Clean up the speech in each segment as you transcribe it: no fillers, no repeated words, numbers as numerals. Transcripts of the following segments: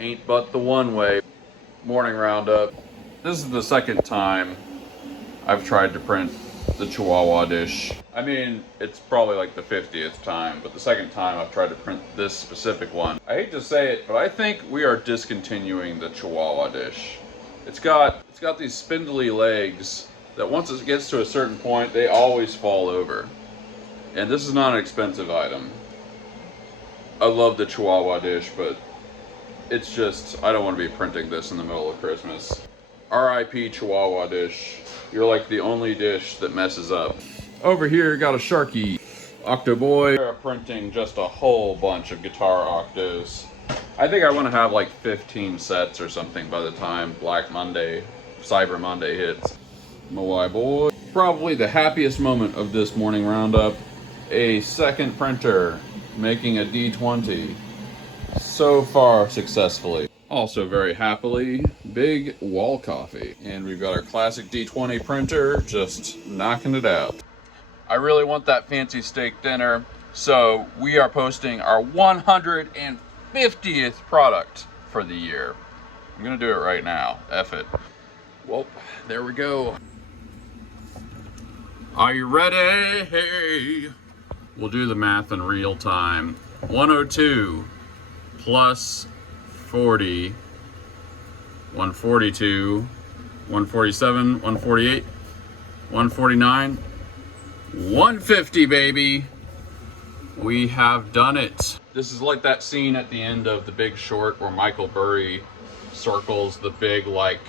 Ain't but the one way. Morning roundup. This is the second time I've tried to print the Chihuahua dish. I mean, it's probably like the 50th time, but the second time I've tried to print this specific one. I hate to say it, but I think we are discontinuing the Chihuahua dish. It's got these spindly legs that once it gets to a certain point, they always fall over. And this is not an expensive item. I love the Chihuahua dish, but it's just, I don't want to be printing this in the middle of Christmas. RIP Chihuahua dish. You're like the only dish that messes up. Over here, got a Sharky. Octo Boy. We're printing just a whole bunch of guitar octos. I think I want to have like 15 sets or something by the time Black Monday, Cyber Monday hits. Moai Boy. Probably the happiest moment of this morning roundup. A second printer making a D20. So far successfully. Also very happily, big wall coffee. And we've got our classic D20 printer just knocking it out. I really want that fancy steak dinner, so we are posting our 150th product for the year. I'm gonna do it right now, F it. Well, there we go. Are you ready? Hey. We'll do the math in real time. 102 plus 40, 142, 147, 148, 149, 150, baby. We have done it. This is like that scene at the end of The Big Short where Michael Burry circles the big, like,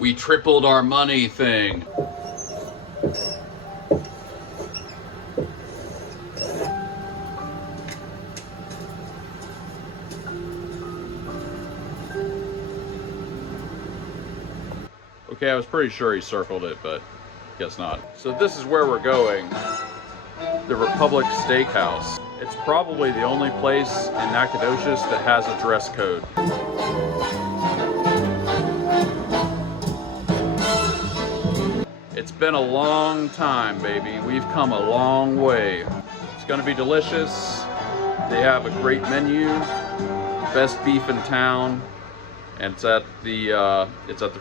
we tripled our money thing. Okay, I was pretty sure he circled it, but guess not. So this is where we're going. The Republic Steakhouse. It's probably the only place in Nacogdoches that has a dress code. It's been a long time, baby. We've come a long way. It's gonna be delicious. They have a great menu, best beef in town. And it's at the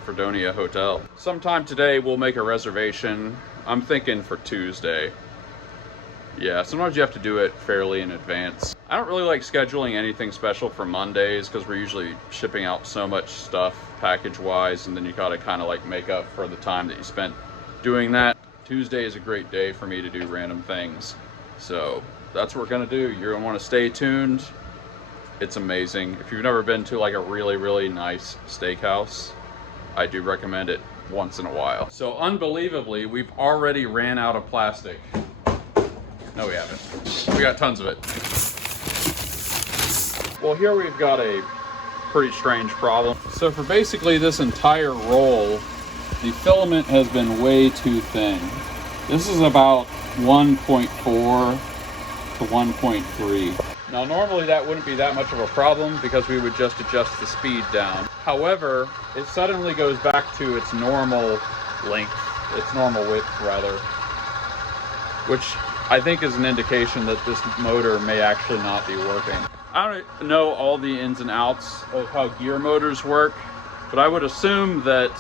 Fredonia Hotel. Sometime today we'll make a reservation. I'm thinking for Tuesday. Yeah, sometimes you have to do it fairly in advance. I don't really like scheduling anything special for Mondays because we're usually shipping out so much stuff package-wise, and then you gotta kind of like make up for the time that you spent doing that. Tuesday is a great day for me to do random things. So that's what we're gonna do. You're gonna wanna stay tuned. It's amazing. If you've never been to like a really, really nice steakhouse, I do recommend it once in a while. So unbelievably, we've already ran out of plastic. No, we haven't. We got tons of it. Well, here we've got a pretty strange problem. So for basically this entire roll, the filament has been way too thin. This is about 1.4 to 1.3. Now normally that wouldn't be that much of a problem because we would just adjust the speed down. However, it suddenly goes back to its normal length, its normal width rather, which I think is an indication that this motor may actually not be working. I don't know all the ins and outs of how gear motors work, but I would assume that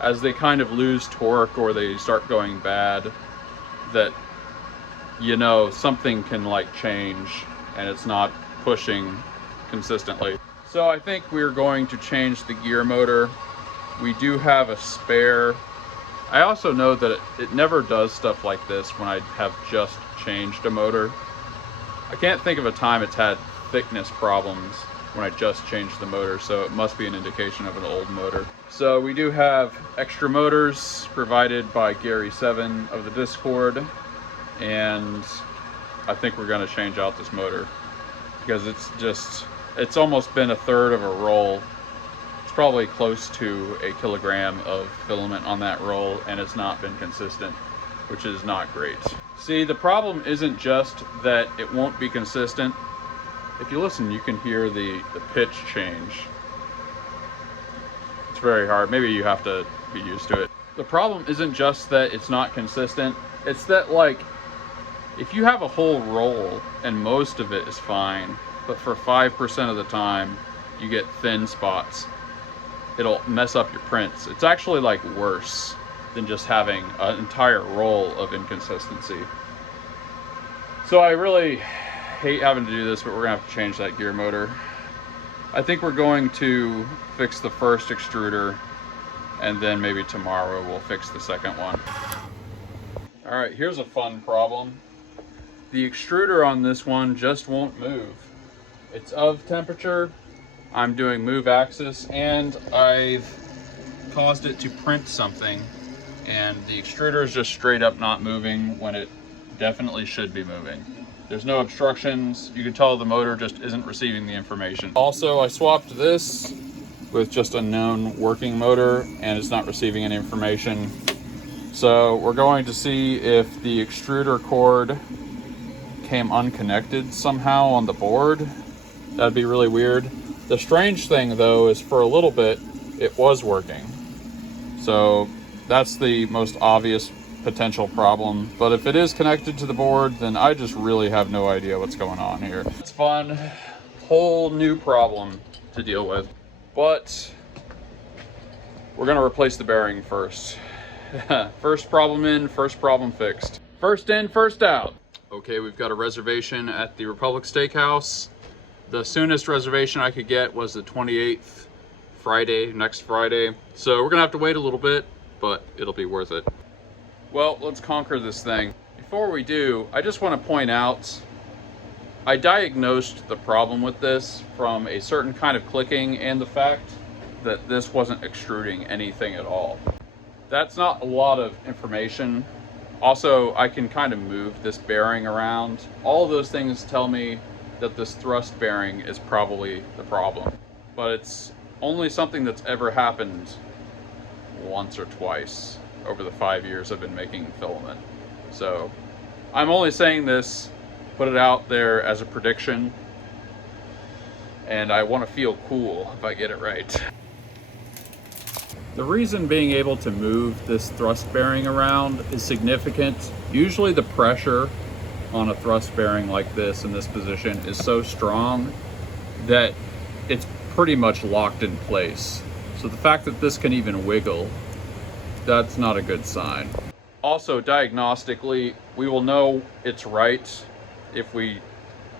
as they kind of lose torque or they start going bad, that, you know, something can like change and it's not pushing consistently. So I think we're going to change the gear motor. We do have a spare. I also know that it never does stuff like this when I have just changed a motor. I can't think of a time it's had thickness problems when I just changed the motor, so it must be an indication of an old motor. So we do have extra motors provided by Gary7 of the Discord, and I think we're going to change out this motor because it's almost been a third of a roll. It's probably close to a kilogram of filament on that roll, and it's not been consistent, which is not great. See, the problem isn't just that it won't be consistent. If you listen, you can hear the pitch change. It's very hard. Maybe you have to be used to it. The problem isn't just that it's not consistent. It's that, like, if you have a whole roll and most of it is fine, but for 5% of the time you get thin spots. It'll mess up your prints. It's actually like worse than just having an entire roll of inconsistency. So I really hate having to do this, but we're gonna have to change that gear motor. I think we're going to fix the first extruder, and then maybe tomorrow we'll fix the second one. All right, here's a fun problem. The extruder on this one just won't move. It's of temperature. I'm doing move axis, and I've caused it to print something, and the extruder is just straight up not moving when it definitely should be moving. There's no obstructions. You can tell the motor just isn't receiving the information. Also, I swapped this with just a known working motor, and it's not receiving any information. So we're going to see if the extruder cord came unconnected somehow on the board. That'd be really weird. The strange thing though is for a little bit it was working. So that's the most obvious potential problem. But if it is connected to the board, then I just really have no idea what's going on here. It's fun, whole new problem to deal with. But we're gonna replace the bearing first. First problem in, first problem fixed. First in, first out. Okay, we've got a reservation at the Republic Steakhouse. The soonest reservation I could get was the 28th, Friday, next Friday. So we're gonna have to wait a little bit, but it'll be worth it. Well, let's conquer this thing. Before we do, I just want to point out, I diagnosed the problem with this from a certain kind of clicking and the fact that this wasn't extruding anything at all. That's not a lot of information. Also, I can kind of move this bearing around. All of those things tell me that this thrust bearing is probably the problem. But it's only something that's ever happened once or twice over the 5 years I've been making filament. So I'm only saying this, put it out there as a prediction, and I want to feel cool if I get it right. The reason being able to move this thrust bearing around is significant. Usually the pressure on a thrust bearing like this in this position is so strong that it's pretty much locked in place. So the fact that this can even wiggle, that's not a good sign. Also, diagnostically, we will know it's right if we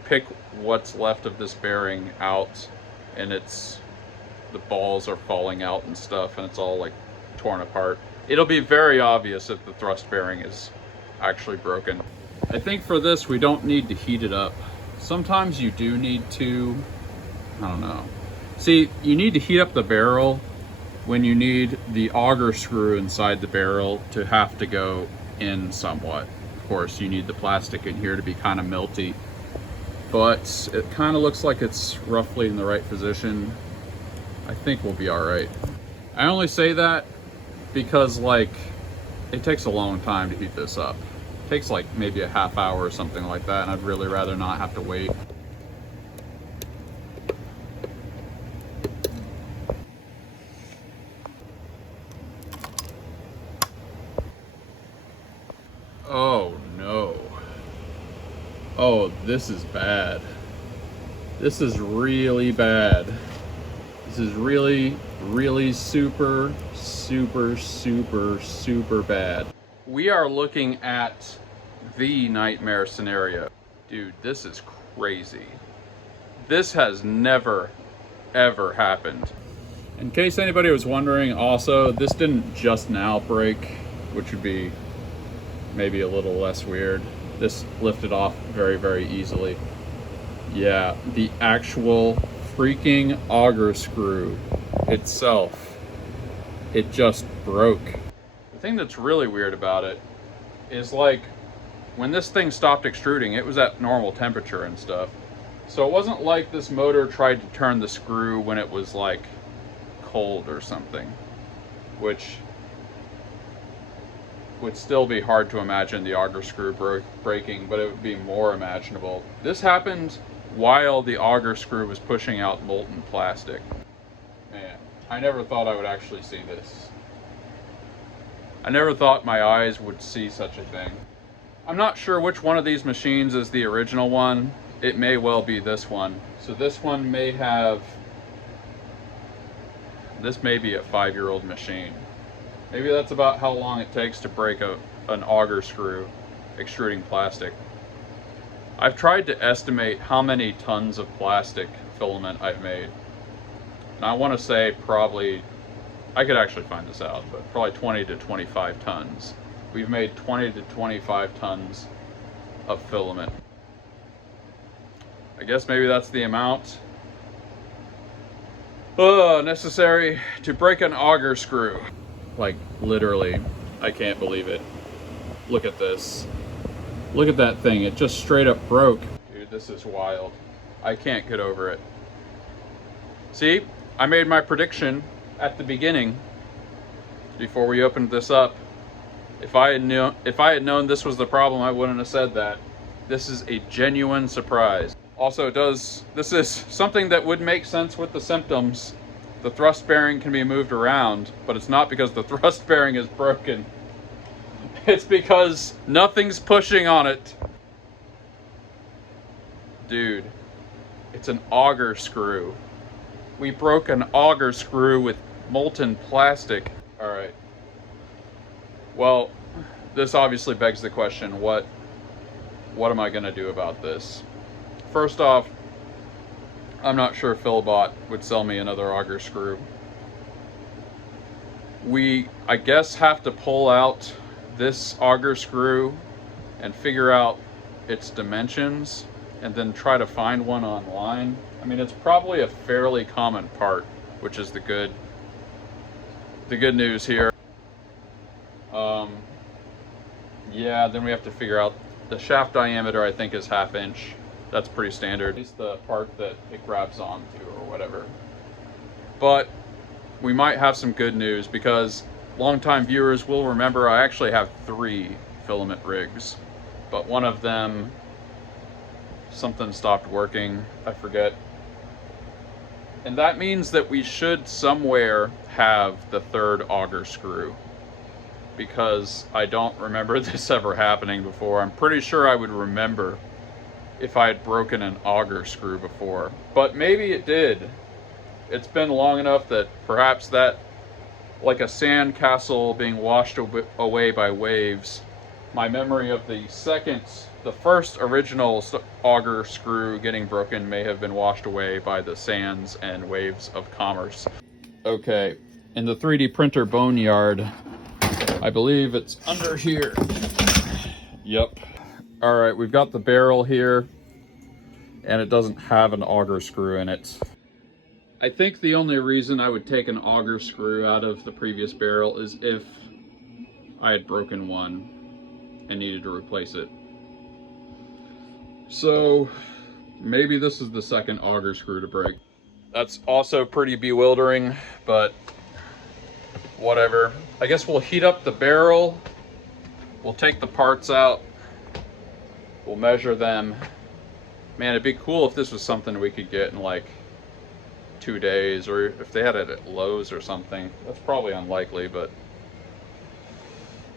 pick what's left of this bearing out and the balls are falling out and stuff and it's all like torn apart. It'll be very obvious if the thrust bearing is actually broken. I think for this we don't need to heat it up. Sometimes you do need to, I don't know. See, you need to heat up the barrel when you need the auger screw inside the barrel to have to go in somewhat. Of course, you need the plastic in here to be kind of melty, but it kind of looks like it's roughly in the right position. I think we'll be all right. I only say that because like it takes a long time to heat this up. It takes like maybe a half hour or something like that, and I'd really rather not have to wait. Oh no. Oh, this is bad. This is really bad. This is really, really super bad. We are looking at the nightmare scenario. Dude, this is crazy. This has never, ever happened. In case anybody was wondering, also, this didn't just now break, which would be maybe a little less weird. This lifted off very, very easily. Yeah, the actual freaking auger screw itself, it just broke. The thing that's really weird about it is like when this thing stopped extruding, it was at normal temperature and stuff. So it wasn't like this motor tried to turn the screw when it was like cold or something, which would still be hard to imagine the auger screw breaking, but it would be more imaginable. This happened while the auger screw was pushing out molten plastic. Man, I never thought I would actually see this. I never thought my eyes would see such a thing. I'm not sure which one of these machines is the original one. It may well be this one. So this one may have This may be a 5-year-old machine. Maybe that's about how long it takes to break an auger screw extruding plastic. I've tried to estimate how many tons of plastic filament I've made. And I want to say probably, I could actually find this out, but probably 20 to 25 tons. We've made 20 to 25 tons of filament. I guess maybe that's the amount necessary to break an auger screw. Like, literally, I can't believe it. Look at this. Look at that thing. It just straight up broke. Dude, this is wild. I can't get over it. See, I made my prediction at the beginning before we opened this up. If I had known this was the problem, I wouldn't have said that. This is a genuine surprise. Also, this is something that would make sense with the symptoms. The thrust bearing can be moved around, but it's not because the thrust bearing is broken. It's because nothing's pushing on it. Dude, it's an auger screw. We broke an auger screw with molten plastic. All right. Well, this obviously begs the question, what am I gonna do about this? First off, I'm not sure Philibot would sell me another auger screw. We, I guess, have to pull out this auger screw and figure out its dimensions and then try to find one online. I mean, it's probably a fairly common part, which is the good news here. Yeah, then we have to figure out the shaft diameter. I think is 1/2 inch. That's pretty standard. At least the part that it grabs onto or whatever. But we might have some good news because longtime viewers will remember I actually have 3 filament rigs, but one of them, something stopped working, I forget. And that means that we should somewhere have the 3rd auger screw, because I don't remember this ever happening before. I'm pretty sure I would remember if I had broken an auger screw before, but maybe it did. It's been long enough that perhaps that, like a sand castle being washed away by waves, my memory of the first original auger screw getting broken may have been washed away by the sands and waves of commerce. Okay, in the 3D printer boneyard, I believe it's under here. Yep. All right, we've got the barrel here, and it doesn't have an auger screw in it. I think the only reason I would take an auger screw out of the previous barrel is if I had broken one and needed to replace it. So maybe this is the 2nd auger screw to break. That's also pretty bewildering, but whatever. I guess we'll heat up the barrel. We'll take the parts out. We'll measure them. Man, it'd be cool if this was something we could get in like 2 days, or if they had it at Lowe's or something. That's probably unlikely, but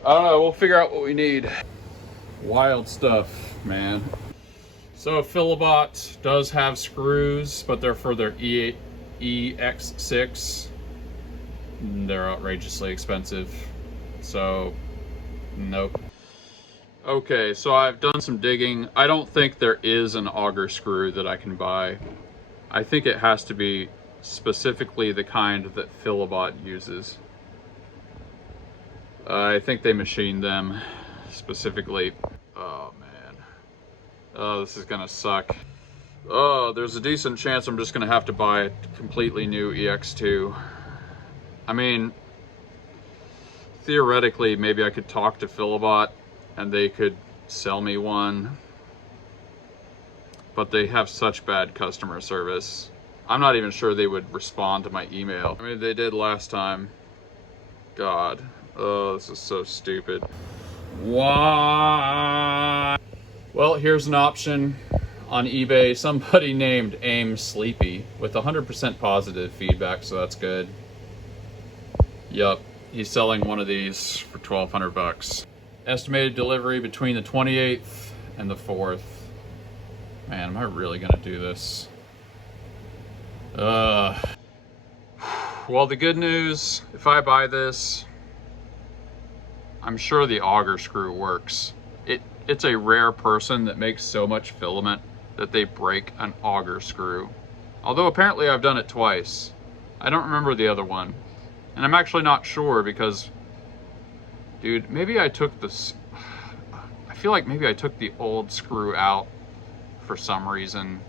I don't know. We'll figure out what we need. Wild stuff, man. So Philibot does have screws, but they're for their EX6. They're outrageously expensive, so nope. Okay, so I've done some digging. I don't think there is an auger screw that I can buy. I think it has to be specifically the kind that Philibot uses. I think they machine them specifically. Oh man. Oh, this is gonna suck. Oh, there's a decent chance I'm just gonna have to buy a completely new EX2. I mean, theoretically, maybe I could talk to Philibot and they could sell me one, but they have such bad customer service. I'm not even sure they would respond to my email. I mean, they did last time. God, oh, this is so stupid. Why? Well, here's an option on eBay. Somebody named Aim Sleepy with 100% positive feedback, so that's good. Yup, he's selling one of these for $1,200. Estimated delivery between the 28th and the 4th. Man, am I really gonna do this? Well, the good news, if I buy this, I'm sure the auger screw works. It's a rare person that makes so much filament that they break an auger screw. Although apparently I've done it twice. I don't remember the other one. And I'm actually not sure because, dude, maybe I took this, I feel like maybe I took the old screw out for some reason.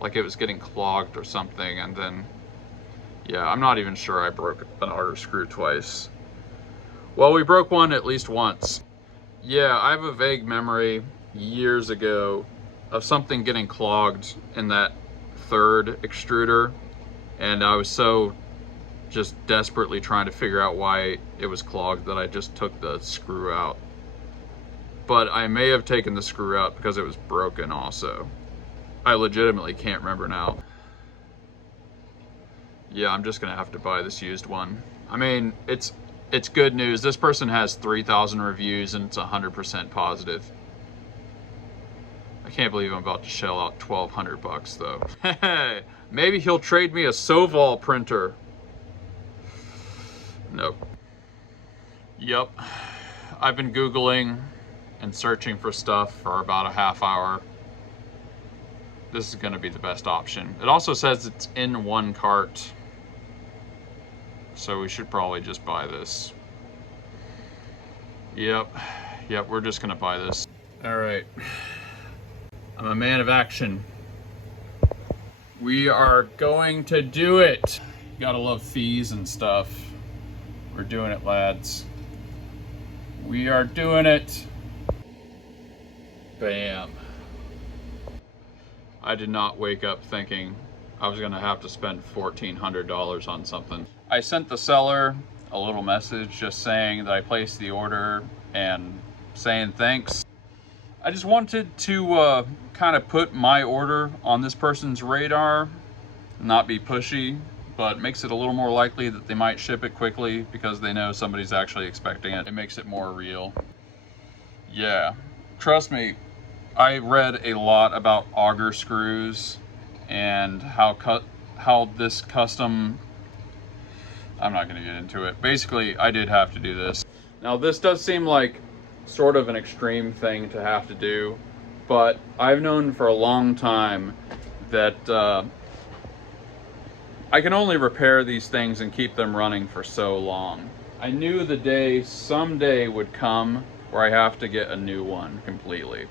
Like it was getting clogged or something, and then, yeah, I'm not even sure I broke an auger screw twice. Well, we broke one at least once. Yeah, I have a vague memory years ago of something getting clogged in that third extruder, and I was so just desperately trying to figure out why it was clogged that I just took the screw out. But I may have taken the screw out because it was broken also. I legitimately can't remember now. Yeah, I'm just gonna have to buy this used one. I mean, it's good news. This person has 3,000 reviews and it's 100% positive. I can't believe I'm about to shell out 1,200 bucks though. Hey, maybe he'll trade me a Soval printer. Nope. Yep. I've been Googling and searching for stuff for about a half hour. This is gonna be the best option. It also says it's in one cart, so we should probably just buy this. Yep, we're just gonna buy this. All right, I'm a man of action. We are going to do it. You gotta love fees and stuff. We're doing it, lads. We are doing it. Bam. I did not wake up thinking I was gonna have to spend $1,400 on something. I sent the seller a little message just saying that I placed the order and saying thanks. I just wanted to kind of put my order on this person's radar, not be pushy, but makes it a little more likely that they might ship it quickly because they know somebody's actually expecting it. It makes it more real. Yeah, trust me, I read a lot about auger screws and how this custom, I'm not gonna get into it. Basically, I did have to do this. Now this does seem like sort of an extreme thing to have to do, but I've known for a long time that I can only repair these things and keep them running for so long. I knew the day someday would come where I have to get a new one completely,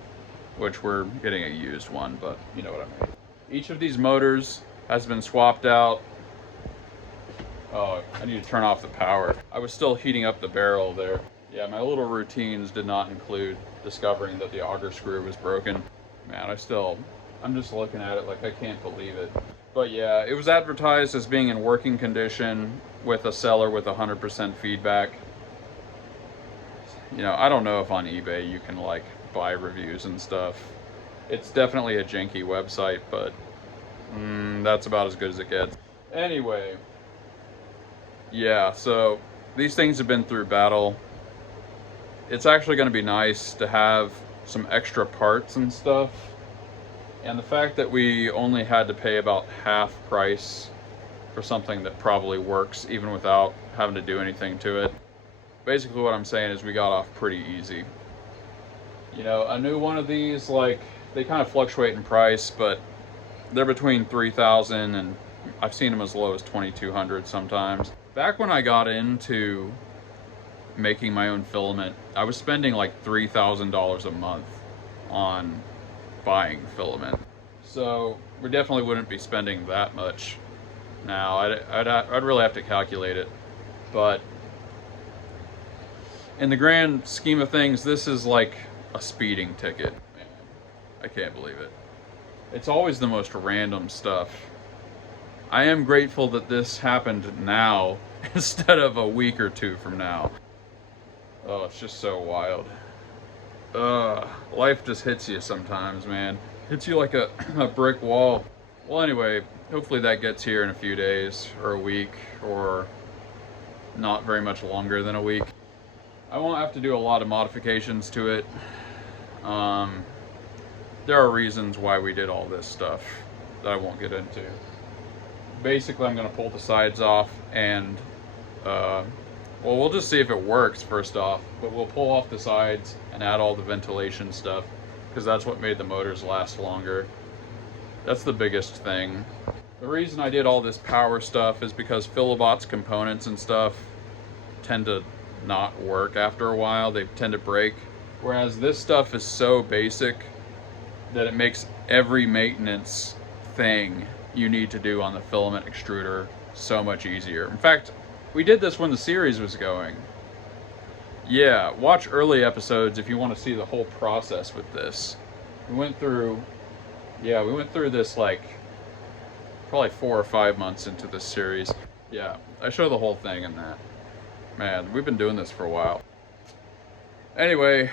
which we're getting a used one, but you know what I mean. Each of these motors has been swapped out. Oh, I need to turn off the power. I was still heating up the barrel there. Yeah, my little routines did not include discovering that the auger screw was broken. Man, I'm just looking at it like I can't believe it. But yeah, it was advertised as being in working condition with a seller with 100% feedback. You know, I don't know if on eBay you can like buy reviews and stuff. It's definitely a janky website, but that's about as good as it gets. Anyway, yeah, so these things have been through battle. It's actually going to be nice to have some extra parts and stuff. And the fact that we only had to pay about half price for something that probably works even without having to do anything to it. Basically what I'm saying is we got off pretty easy. You know, a new one of these, like, they kind of fluctuate in price, but they're between $3,000 and I've seen them as low as $2,200 sometimes. Back when I got into making my own filament, I was spending like $3,000 a month on buying filament. So we definitely wouldn't be spending that much now. I'd really have to calculate it. But in the grand scheme of things, this is like a speeding ticket. Man, I can't believe it. It's always the most random stuff. I am grateful that this happened now instead of a week or two from now. Oh, it's just so wild. Life just hits you sometimes, man. Hits you like a brick wall. Well, anyway, hopefully that gets here in a few days or a week or not very much longer than a week. I won't have to do a lot of modifications to it. There are reasons why we did all this stuff that I won't get into. basically I'm gonna pull the sides off and well, we'll just see if it works first off, but we'll pull off the sides and add all the ventilation stuff because that's what made the motors last longer. That's the biggest thing. The reason I did all this power stuff is because Philibot's components and stuff tend to not work after a while. They tend to break. Whereas this stuff is so basic that it makes every maintenance thing you need to do on the filament extruder so much easier. In fact, we did this when the series was going. Yeah, watch early episodes if you want to see the whole process with this. We went through this like probably 4 or 5 months into this series. Yeah, I show the whole thing in that. Man, we've been doing this for a while. Anyway,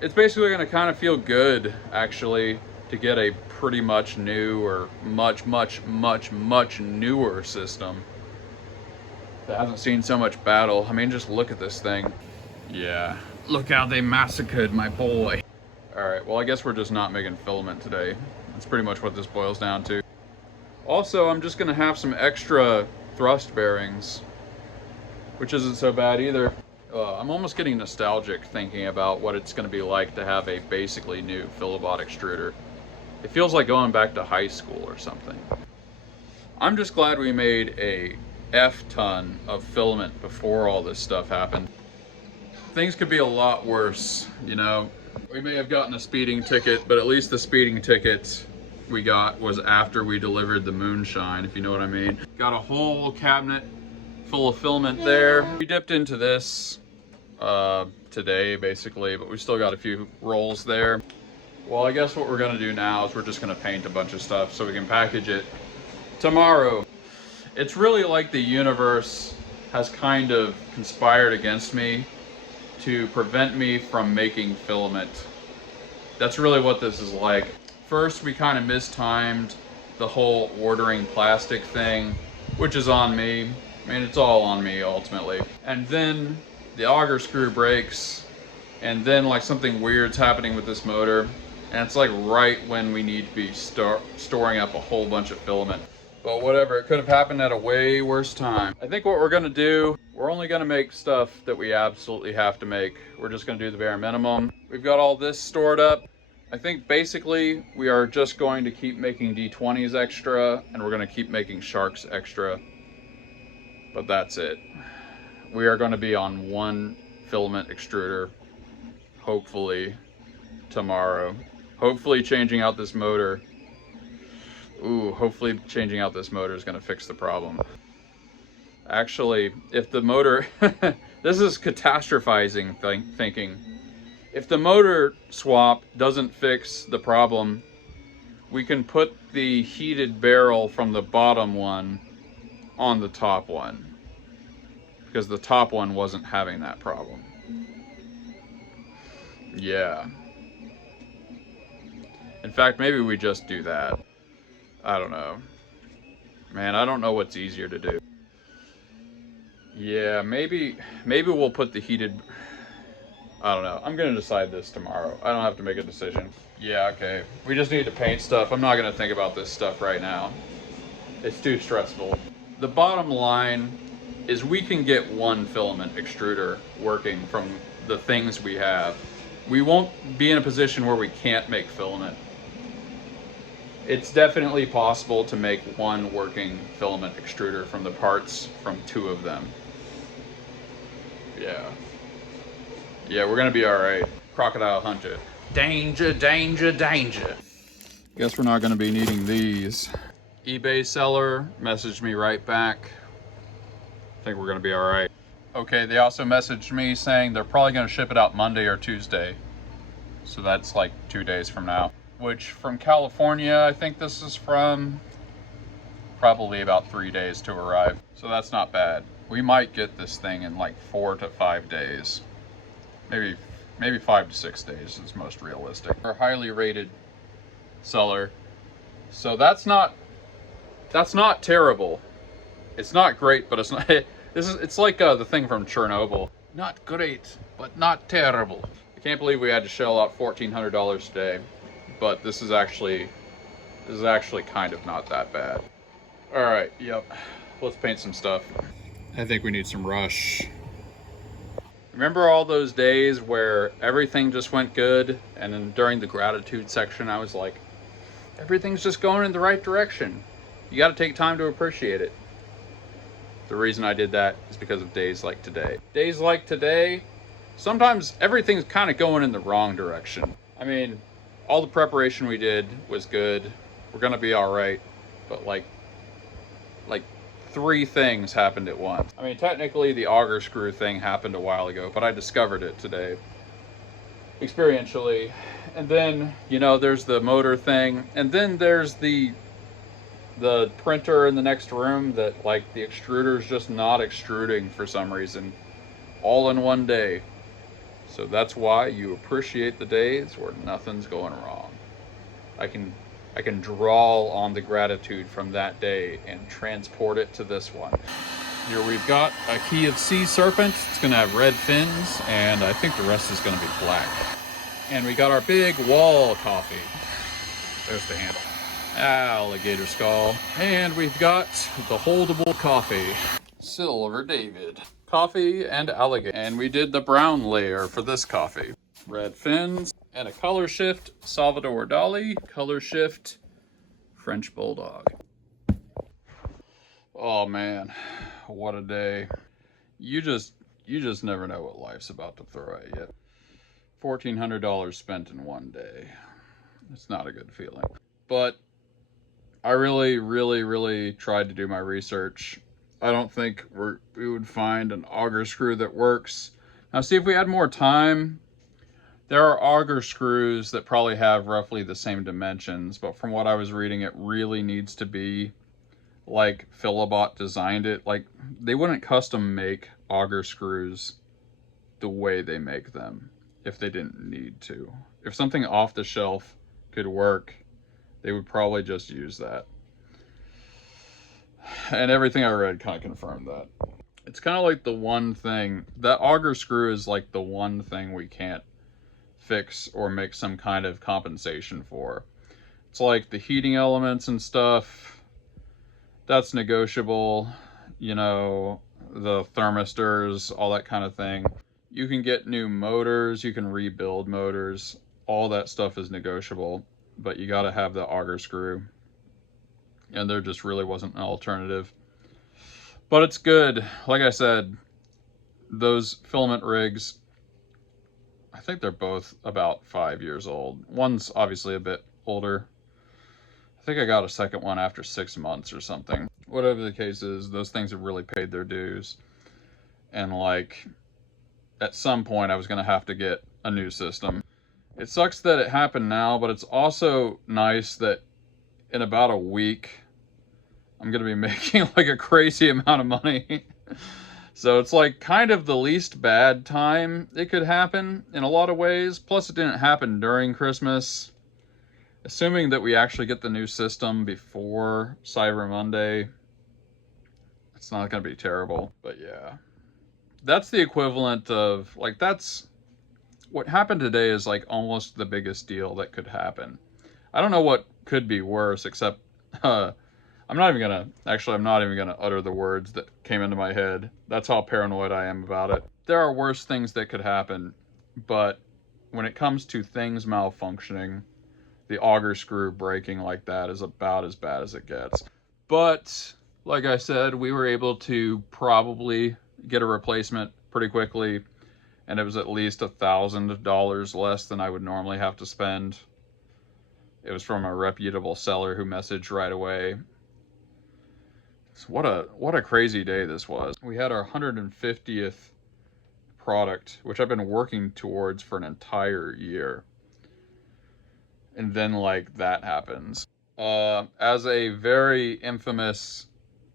it's basically going to kind of feel good, actually, to get a pretty much new or much newer system that hasn't seen so much battle. I mean, just look at this thing. Yeah, look how they massacred my boy. All right, well, I guess we're just not making filament today. That's pretty much what this boils down to. Also, I'm just gonna have some extra thrust bearings, which isn't so bad either. I'm almost getting nostalgic thinking about what it's gonna be like to have a basically new Philibot extruder. It feels like going back to high school or something. I'm just glad we made a F-ton of filament before all this stuff happened. Things could be a lot worse, you know. We may have gotten a speeding ticket, but at least the speeding ticket we got was after we delivered the moonshine, if you know what I mean. Got a whole cabinet full of filament there. We dipped into this today, basically, but we still got a few rolls there. Well, I guess what we're gonna do now is we're just gonna paint a bunch of stuff so we can package it tomorrow. It's really like the universe has kind of conspired against me to prevent me from making filament. That's really what this is like. First, we kind of mistimed the whole ordering plastic thing, which is on me. I mean, it's all on me ultimately. And then the auger screw breaks, and then like something weird's happening with this motor, and it's like right when we need to be storing up a whole bunch of filament. But whatever, it could have happened at a way worse time. I think what we're gonna do, we're only gonna make stuff that we absolutely have to make. We're just gonna do the bare minimum. We've got all this stored up. I think basically we are just going to keep making D20s extra, and we're gonna keep making Sharks extra. But that's it. We are gonna be on one filament extruder, hopefully tomorrow. Hopefully changing out this motor. Ooh, hopefully changing out this motor is going to fix the problem. Actually, if the motor... this is catastrophizing thinking. If the motor swap doesn't fix the problem, we can put the heated barrel from the bottom one on the top one, because the top one wasn't having that problem. Yeah. In fact, maybe we just do that. I don't know. Man, I don't know what's easier to do. Yeah, maybe we'll put the heated... I don't know. I'm gonna decide this tomorrow. I don't have to make a decision. Yeah, okay. We just need to paint stuff. I'm not gonna think about this stuff right now. It's too stressful. The bottom line is we can get one filament extruder working from the things we have. We won't be in a position where we can't make filament. It's definitely possible to make one working filament extruder from the parts from 2 of them. Yeah. Yeah, we're gonna be all right. Crocodile hunter. Danger, danger, danger. Guess we're not gonna be needing these. eBay seller messaged me right back. I think we're gonna be all right. Okay, they also messaged me saying they're probably gonna ship it out Monday or Tuesday. So that's like 2 days from now. Which from California, I think this is from, probably about 3 days to arrive. So that's not bad. We might get this thing in like 4 to 5 days. Maybe 5 to 6 days is most realistic. We're a highly rated seller. So that's not terrible. It's not great, but it's not, it's like the thing from Chernobyl. Not great, but not terrible. I can't believe we had to shell out $1,400 today. But this is actually kind of not that bad. All right, yep. Let's paint some stuff. I think we need some rush. Remember all those days where everything just went good, and then during the gratitude section, I was like, everything's just going in the right direction. You got to take time to appreciate it. The reason I did that is because of days like today. Days like today, sometimes everything's kind of going in the wrong direction. I mean, all the preparation we did was good. We're gonna be all right, but like 3 things happened at once. I mean, technically the auger screw thing happened a while ago, but I discovered it today, experientially. And then, you know, there's the motor thing, and then there's the printer in the next room that, like, the extruder's just not extruding for some reason, all in one day. So that's why you appreciate the days where nothing's going wrong. I can draw on the gratitude from that day and transport it to this one. Here we've got a key of sea serpent. It's gonna have red fins, and I think the rest is gonna be black. And we got our big wall coffee. There's the handle. Alligator skull. And we've got the holdable coffee. Silver David. Coffee and alligator. And we did the brown layer for this coffee. Red fins and a color shift Salvador Dali. Color shift French Bulldog. Oh man, what a day. You just never know what life's about to throw at you. $1,400 spent in one day. It's not a good feeling. But I really tried to do my research. I don't think we would find an auger screw that works. Now, see, if we had more time, there are auger screws that probably have roughly the same dimensions, but from what I was reading, it really needs to be like Philibot designed it. Like, they wouldn't custom make auger screws the way they make them if they didn't need to. If something off the shelf could work, they would probably just use that. And everything I read kind of confirmed that. It's kind of like the one thing, that auger screw is like the one thing we can't fix or make some kind of compensation for. It's like the heating elements and stuff, that's negotiable. You know, the thermistors, all that kind of thing. You can get new motors, you can rebuild motors, all that stuff is negotiable, but you got to have the auger screw, and there just really wasn't an alternative. But it's good. Like I said, those filament rigs, I think they're both about 5 years old. One's obviously a bit older. I think I got a second one after 6 months or something. Whatever the case is, those things have really paid their dues. And like, at some point I was gonna have to get a new system. It sucks that it happened now, but it's also nice that in about a week, I'm gonna be making like a crazy amount of money. So it's like kind of the least bad time it could happen in a lot of ways. Plus it didn't happen during Christmas. Assuming that we actually get the new system before Cyber Monday, it's not gonna be terrible. But yeah, that's the equivalent of, like, that's what happened today is like almost the biggest deal that could happen. I don't know what could be worse, except I'm not even gonna utter the words that came into my head. That's how paranoid I am about it. There are worse things that could happen, but when it comes to things malfunctioning, the auger screw breaking like that is about as bad as it gets. But like I said, we were able to probably get a replacement pretty quickly, and it was at least $1,000 less than I would normally have to spend. It was from a reputable seller who messaged right away. So what a crazy day this was. We had our 150th product, which I've been working towards for an entire year. And then like that happens. As a very infamous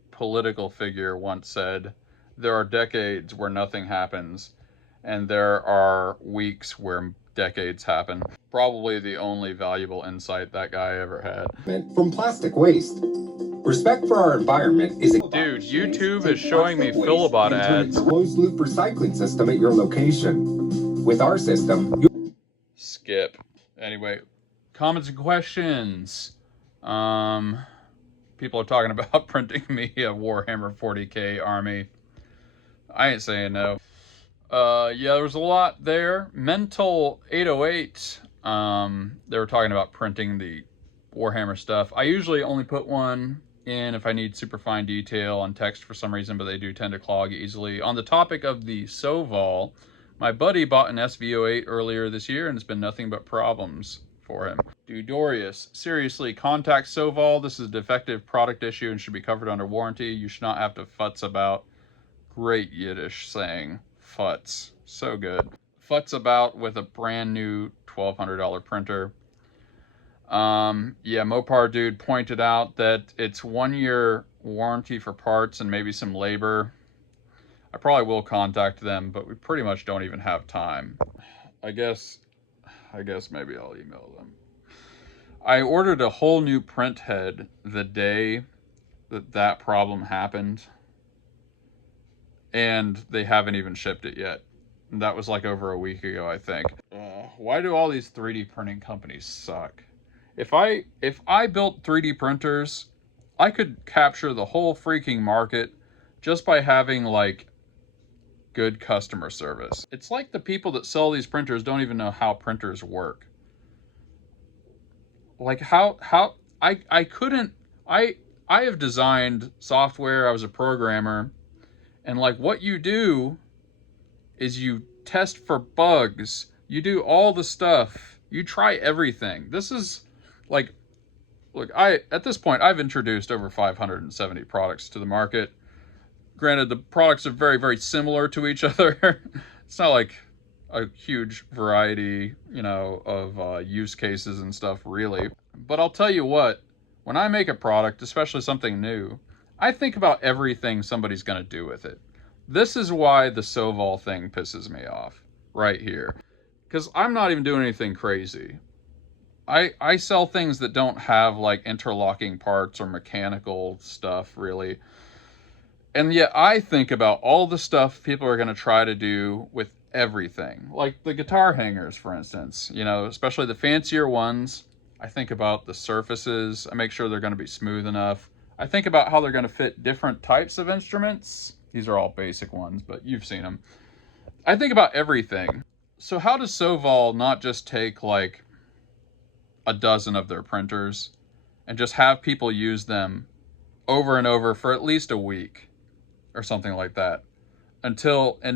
political figure once said, there are decades where nothing happens, and there are weeks where decades happen. Probably the only valuable insight that guy ever had. From plastic waste. Respect for our environment is... Dude, YouTube is showing me Philibot ads. Closed loop recycling system at your location. With our system, Skip. Anyway, comments and questions. people are talking about printing me a Warhammer 40k army. I ain't saying no. Yeah, there was a lot there. Mental 808, they were talking about printing the Warhammer stuff. I usually only put one in if I need super fine detail on text for some reason, but they do tend to clog easily. On the topic of the Soval, my buddy bought an SV08 earlier this year, and it's been nothing but problems for him. Dudorius, seriously, contact Soval. This is a defective product issue and should be covered under warranty. You should not have to futz about. Great Yiddish saying, futz. So good. Futz about with a brand new $1,200 printer. Yeah, Mopar Dude pointed out that it's 1 year warranty for parts and maybe some labor. I probably will contact them, but we pretty much don't even have time. I guess maybe I'll email them. I ordered a whole new print head the day that problem happened, and they haven't even shipped it yet. That was like over a week ago, I think. Why do all these 3D printing companies suck? If I built 3D printers, I could capture the whole freaking market just by having like good customer service. It's like the people that sell these printers don't even know how printers work. Like I have designed software, I was a programmer, and like what you do is you test for bugs, you do all the stuff, you try everything. This is like, look, at this point, I've introduced over 570 products to the market. Granted, the products are very, very similar to each other. It's not like a huge variety, you know, of use cases and stuff, really. But I'll tell you what, when I make a product, especially something new, I think about everything somebody's going to do with it. This is why the Soval thing pisses me off right here. Because I'm not even doing anything crazy. I sell things that don't have like interlocking parts or mechanical stuff really. And yet I think about all the stuff people are going to try to do with everything. Like the guitar hangers, for instance, you know, especially the fancier ones. I think about the surfaces. I make sure they're going to be smooth enough. I think about how they're going to fit different types of instruments. These are all basic ones, but you've seen them. I think about everything. So how does Soval not just take like a dozen of their printers and just have people use them over and over for at least a week or something like that and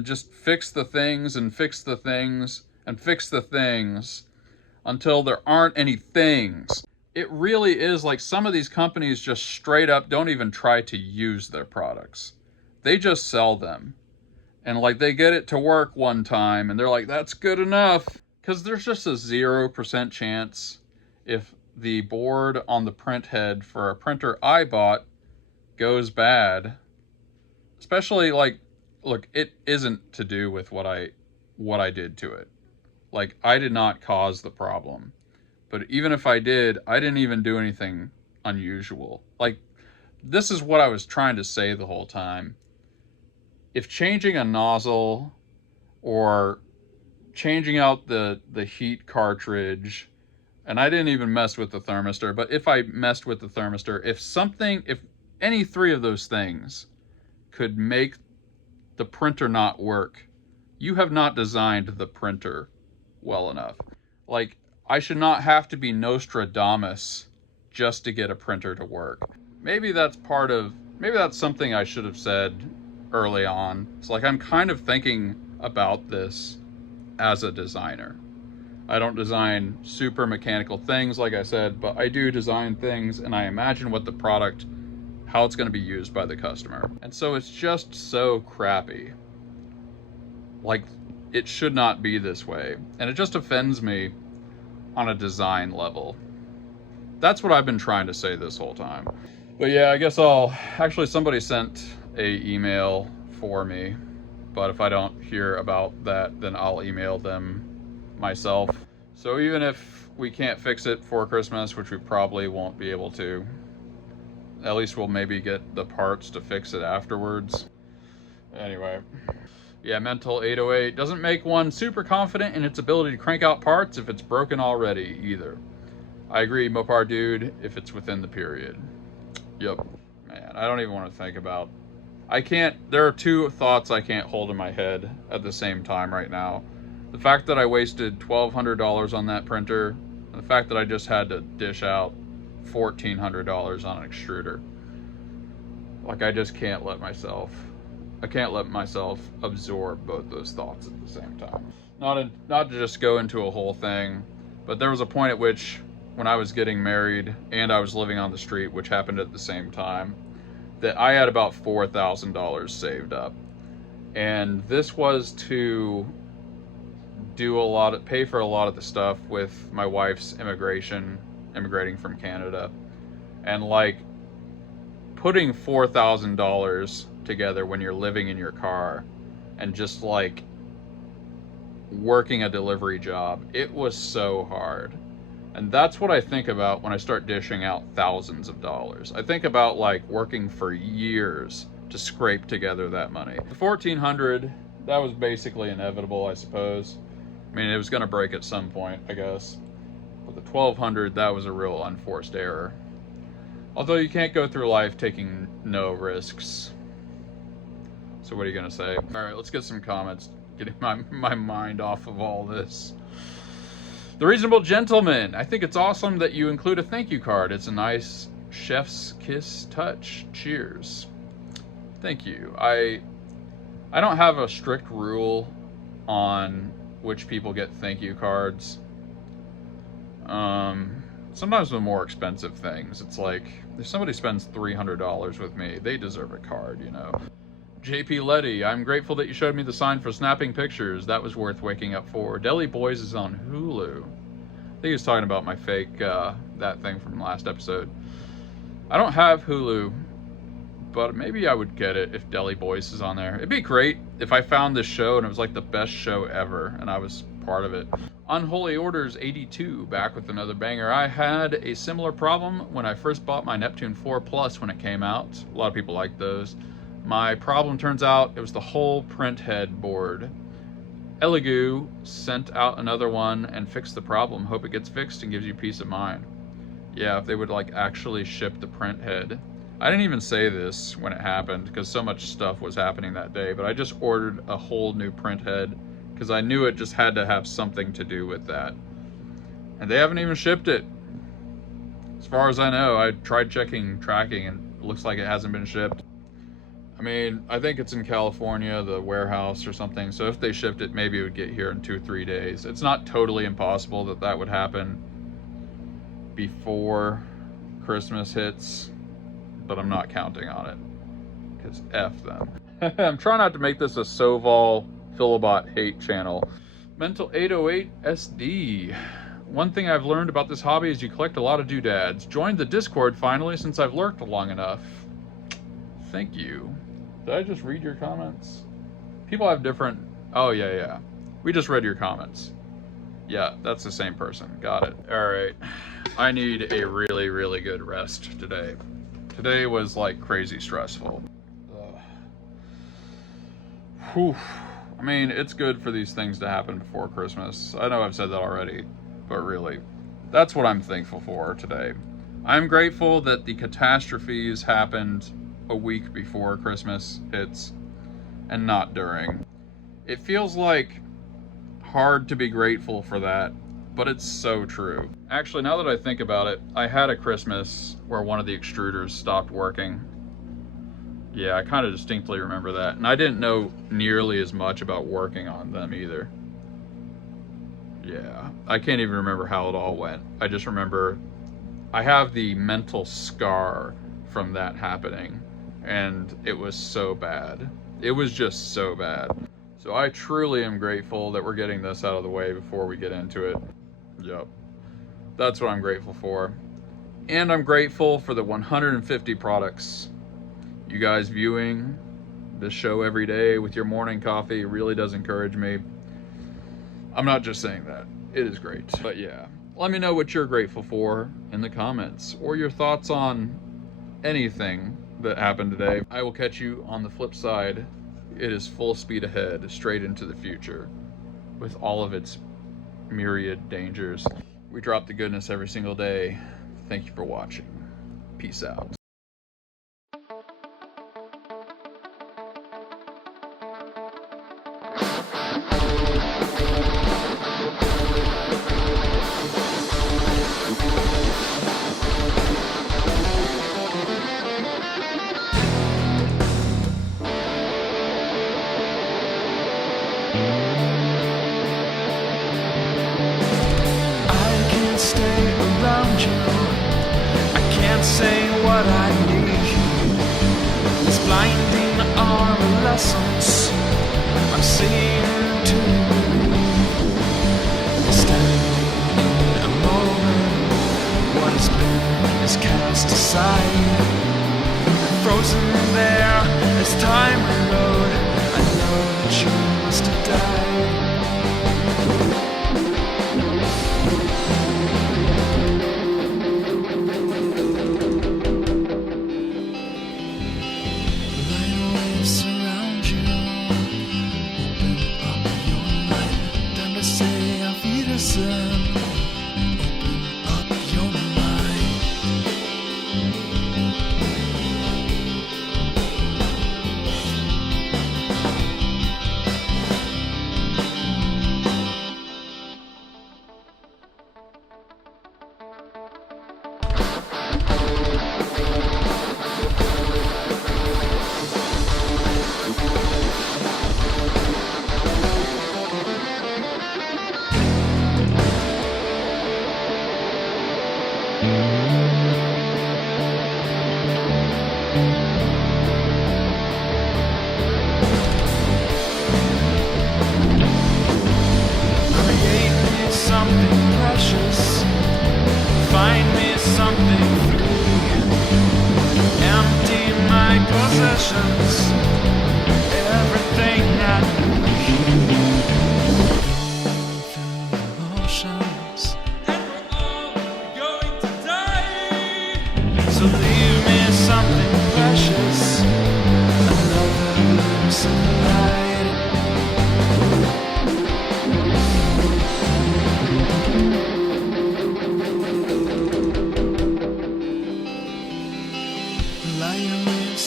just fix the things and fix the things and fix the things until there aren't any things. It really is like some of these companies just straight up don't even try to use their products. They just sell them. And like they get it to work one time and they're like, that's good enough. Because there's just a 0% chance if the board on the print head for a printer I bought goes bad. Especially like, look, it isn't to do with what I did to it. Like I did not cause the problem. But even if I did, I didn't even do anything unusual. Like this is what I was trying to say the whole time. If changing a nozzle or changing out the heat cartridge, and I didn't even mess with the thermistor, but if I messed with the thermistor, if any three of those things could make the printer not work, you have not designed the printer well enough. Like, I should not have to be Nostradamus just to get a printer to work. Maybe that's something I should have said early on. It's like I'm kind of thinking about this as a designer. I don't design super mechanical things, like I said, but I do design things and I imagine what the product, how it's going to be used by the customer. And so it's just so crappy. Like, it should not be this way. And it just offends me on a design level. That's what I've been trying to say this whole time. But yeah, I guess somebody sent a email for me, but if I don't hear about that, then I'll email them myself. So even if we can't fix it for Christmas, which we probably won't be able to, at least we'll maybe get the parts to fix it afterwards. Anyway, yeah, Mental 808 doesn't make one super confident in its ability to crank out parts if it's broken already either. I agree, Mopar Dude, if it's within the period. Yep. Man, I don't even want to think about. I can't. There are two thoughts I can't hold in my head at the same time right now. The fact that I wasted $1,200 on that printer, and the fact that I just had to dish out $1,400 on an extruder. Like, I just can't let myself. I can't let myself absorb both those thoughts at the same time. Not to just go into a whole thing, but there was a point at which, when I was getting married and I was living on the street, which happened at the same time, that I had about $4,000 saved up. And this was to pay for a lot of the stuff with my wife's immigrating from Canada. And like, putting $4,000 together when you're living in your car and just like working a delivery job, it was so hard. And that's what I think about when I start dishing out thousands of dollars. I think about like working for years to scrape together that money. The $1,400, that was basically inevitable, I suppose. I mean, it was gonna break at some point, I guess. But the $1,200, that was a real unforced error. Although you can't go through life taking no risks. So what are you gonna say? All right, let's get some comments. Getting my mind off of all this. The Reasonable Gentleman. I think it's awesome that you include a thank you card. It's a nice chef's kiss touch. Cheers. Thank you. I don't have a strict rule on which people get thank you cards. Sometimes with more expensive things, it's like, if somebody spends $300 with me, they deserve a card, you know. JP Letty, I'm grateful that you showed me the sign for snapping pictures. That was worth waking up for. Deli Boys is on Hulu. I think he was talking about my fake, that thing from last episode. I don't have Hulu, but maybe I would get it if Deli Boys is on there. It'd be great if I found this show and it was like the best show ever and I was part of it. Unholy Orders 82, back with another banger. I had a similar problem when I first bought my Neptune 4 Plus when it came out. A lot of people like those. My problem, turns out, it was the whole print head board. Elegoo sent out another one and fixed the problem. Hope it gets fixed and gives you peace of mind. Yeah, if they would like actually ship the print head. I didn't even say this when it happened because so much stuff was happening that day, but I just ordered a whole new print head because I knew it just had to have something to do with that. And they haven't even shipped it. As far as I know, I tried checking tracking and it looks like it hasn't been shipped. I mean, I think it's in California, the warehouse or something, so if they shipped it, maybe it would get here in 2-3 days. It's not totally impossible that that would happen before Christmas hits, but I'm not counting on it, because F them. I'm trying not to make this a Soval Philobot hate channel. Mental 808 SD. One thing I've learned about this hobby is you collect a lot of doodads. Joined the Discord finally since I've lurked long enough. Thank you. Did I just read your comments? People have different... Oh, yeah. We just read your comments. Yeah, that's the same person. Got it. All right. I need a really, really good rest today. Today was like crazy stressful. Whew. I mean, it's good for these things to happen before Christmas. I know I've said that already, but really, that's what I'm thankful for today. I'm grateful that the catastrophes happened a week before Christmas hits and not during. It feels like hard to be grateful for that, but it's so true. Actually, now that I think about it, I had a Christmas where one of the extruders stopped working. Yeah, I kind of distinctly remember that, and I didn't know nearly as much about working on them either. Yeah, I can't even remember how it all went. I just remember I have the mental scar from that happening, and it was so bad. It was just so bad. So I truly am grateful that we're getting this out of the way before we get into it. Yep. That's what I'm grateful for. And I'm grateful for the 150 products. You guys viewing this show every day with your morning coffee really does encourage me. I'm not just saying that. It is great. But yeah, let me know what you're grateful for in the comments, or your thoughts on anything that happened today. I will catch you on the flip side. It is full speed ahead, straight into the future, with all of its myriad dangers. We drop the goodness every single day. Thank you for watching. Peace out. Say what I need. This blinding adolescence I'm seeing to believe. Standing in a moment, what has been is cast aside, frozen there as time rode. I know that you must have died. Find me something free. Empty my possessions, everything I need. Through emotions, and we're all going to die. So leave me something precious, another glimpse of light.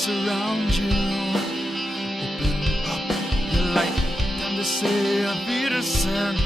Surround you, open up your light, time to say a Wiedersehen.